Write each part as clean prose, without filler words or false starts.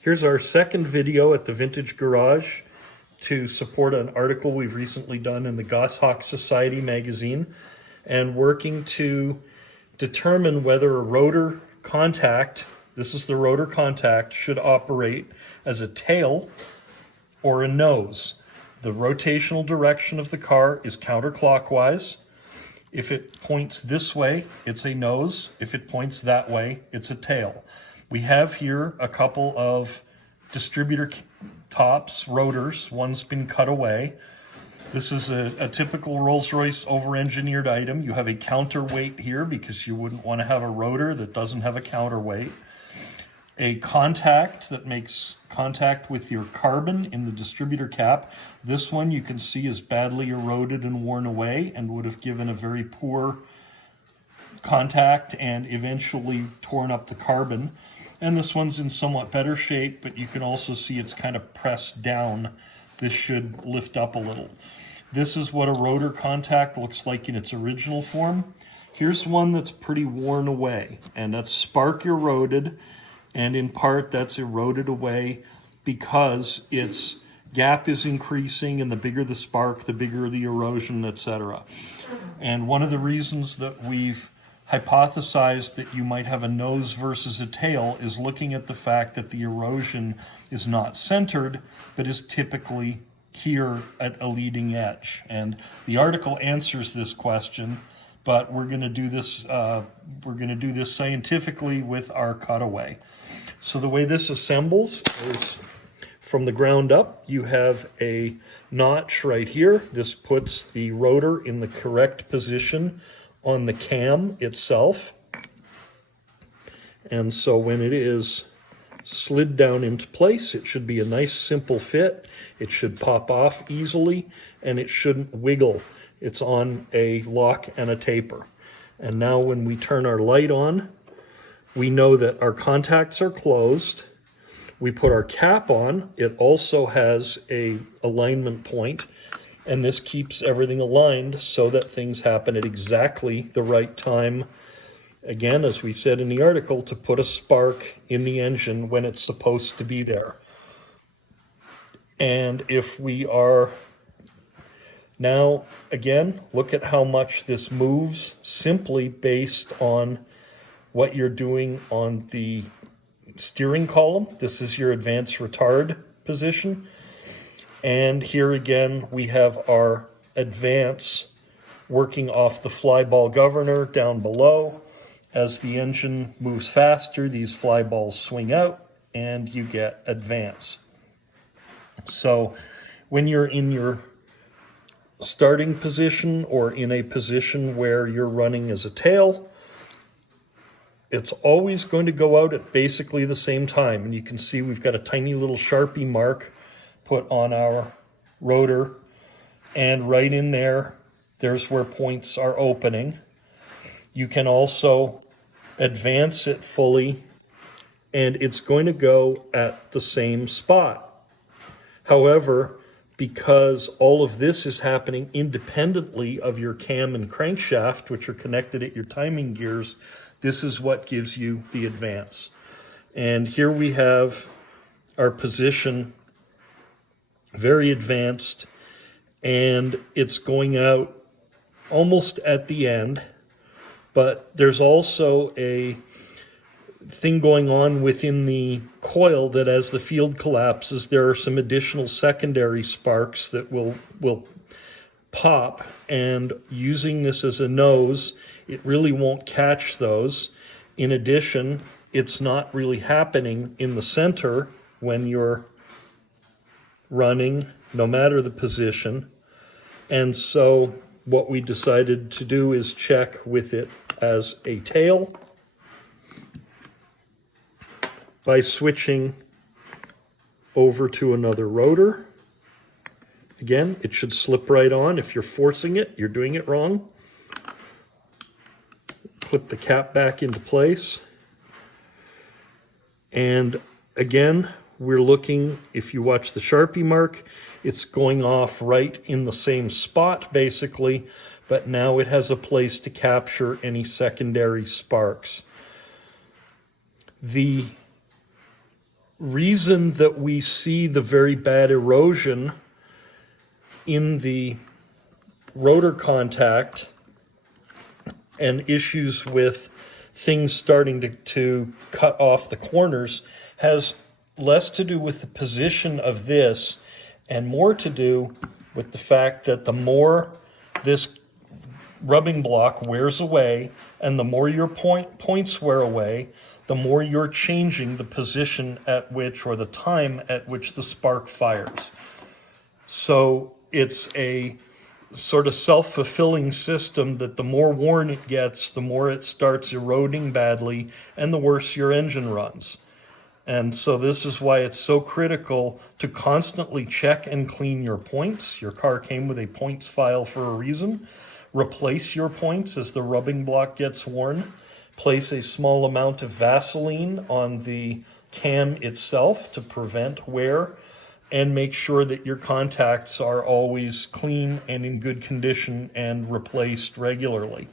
Here's our second video at the Vintage Garage to support an article we've recently done in the Goshawk Society magazine, and working to determine whether a rotor contact, this is the rotor contact, should operate as a tail or a nose. The rotational direction of the car is counterclockwise. If it points this way, it's a nose. If it points that way, it's a tail. We have here a couple of distributor tops, rotors. One's been cut away. This is a typical Rolls-Royce over-engineered item. You have a counterweight here because you wouldn't want to have a rotor that doesn't have a counterweight. A contact that makes contact with your carbon in the distributor cap. This one you can see is badly eroded and worn away and would have given a very poor contact and eventually torn up the carbon. And this one's in somewhat better shape, but you can also see it's kind of pressed down. This should lift up a little. This is what a rotor contact looks like in its original form. Here's one that's pretty worn away, and that's spark eroded. And in part, that's eroded away because its gap is increasing, and the bigger the spark, the bigger the erosion, etc. And one of the reasons that we've hypothesized that you might have a nose versus a tail is looking at the fact that the erosion is not centered, but is typically here at a leading edge. And the article answers this question, but we're going to do this. Scientifically with our cutaway. So the way this assembles is from the ground up. You have a notch right here. This puts the rotor in the correct position on the cam itself. And so when it is slid down into place, it should be a nice simple fit. It should pop off easily, and it shouldn't wiggle. It's on a lock and a taper. And now when we turn our light on, we know that our contacts are closed. We put our cap on. It also has a alignment point, and this keeps everything aligned so that things happen at exactly the right time. Again, as we said in the article, to put a spark in the engine when it's supposed to be there. And if we are now, again, look at how much this moves simply based on what you're doing on the steering column. This is your advanced retard position. And here again, we have our advance working off the flyball governor down below. As the engine moves faster, these flyballs swing out and you get advance. So when you're in your starting position or in a position where you're running as a tail, it's always going to go out at basically the same time. And you can see we've got a tiny little Sharpie mark put on our rotor. And right in there, there's where points are opening. You can also advance it fully, and it's going to go at the same spot. However, because all of this is happening independently of your cam and crankshaft, which are connected at your timing gears, this is what gives you the advance. And here we have our position very advanced, and it's going out almost at the end. But there's also a thing going on within the coil that as the field collapses, there are some additional secondary sparks that will pop, and using this as a nose, it really won't catch those. In addition, it's not really happening in the center when you're running, no matter the position. And so what we decided to do is check with it as a tail by switching over to another rotor. Again, it should slip right on. If you're forcing it, you're doing it wrong. Clip the cap back into place. And again, we're looking, if you watch the Sharpie mark, it's going off right in the same spot basically, but now it has a place to capture any secondary sparks. The reason that we see the very bad erosion in the rotor contact and issues with things starting to cut off the corners has less to do with the position of this and more to do with the fact that the more this rubbing block wears away and the more your points wear away, the more you're changing the position at which, or the time at which, the spark fires. So it's a sort of self-fulfilling system that the more worn it gets, the more it starts eroding badly and the worse your engine runs. And so this is why it's so critical to constantly check and clean your points. Your car came with a points file for a reason. Replace your points as the rubbing block gets worn. Place a small amount of Vaseline on the cam itself to prevent wear, and make sure that your contacts are always clean and in good condition and replaced regularly.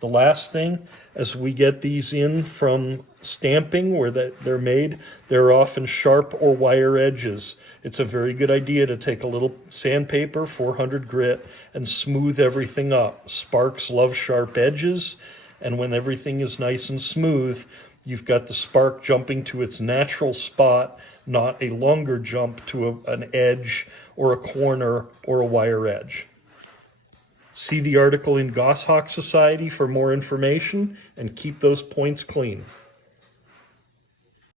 The last thing, as we get these in from stamping where they're made, they're often sharp or wire edges. It's a very good idea to take a little sandpaper, 400 grit, and smooth everything up. Sparks love sharp edges, and when everything is nice and smooth, you've got the spark jumping to its natural spot, not a longer jump to an edge or a corner or a wire edge. See the article in Goshawk Society for more information, and keep those points clean.